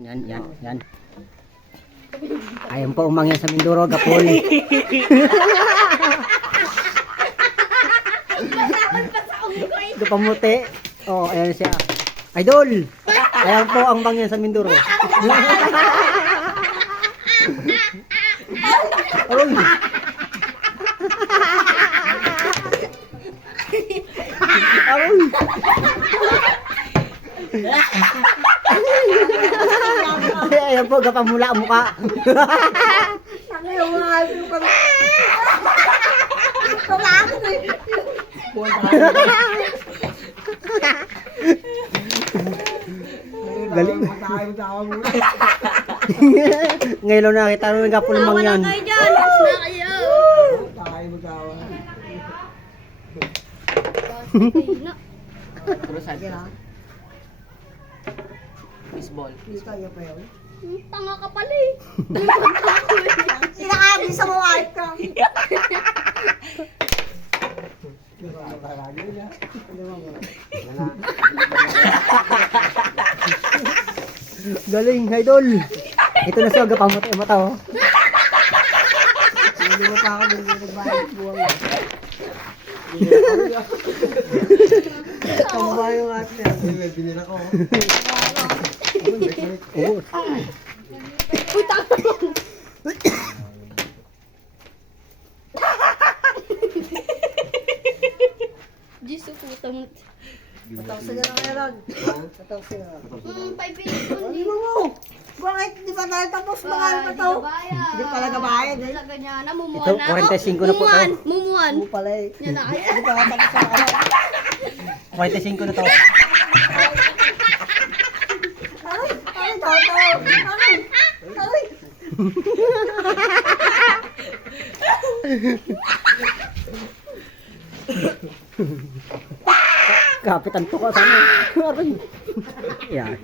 Yan. Ayun po umangyan sa Mindoro, gapon. Dupamuti. Oh, ayan siya. Idol! Ayan po ang mangyan sa Mindoro. Aroy! Aroy! Ayan po, gapamula ang mukha. Ano yung mga aso pa na? Tumakot eh. Galing. Ngayon lang nakita mo ng gapon ng mangyan. Tawa na kayo dyan. Mas na kayo. Terus aja lah. Baseball. Tanga ka pala eh. Sinakabi sa mukha ka. Galing, idol. Ito na siya, gapamuti mo tao. Hindi mo pa ako nagbayad buwang. Tama yung ate. Binira ko. Oo. Uy, tama. Jisu, puta mo. Patang sila na meron. Patang sila. 5 minutes Hindi only. mo. Bakit di pa tayo tapos mahal pa to? Hindi pala kabayan eh. Talaga niya, namumuan Ito, na. 45 na po to. Mumuan. Hindi pala eh. Yan na kaya. Hindi pala tapos sa ano. 45 na to. Aray! Aray! Aray! Aray! Aray! Kapit ang tuka sana. Aray. Yan.